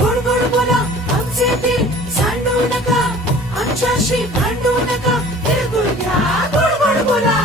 गोड गोड बोला आमचे ते सांडू नका, आमच्याशी भांडू नका, तिळगुळ घ्या गोड गोड बोला.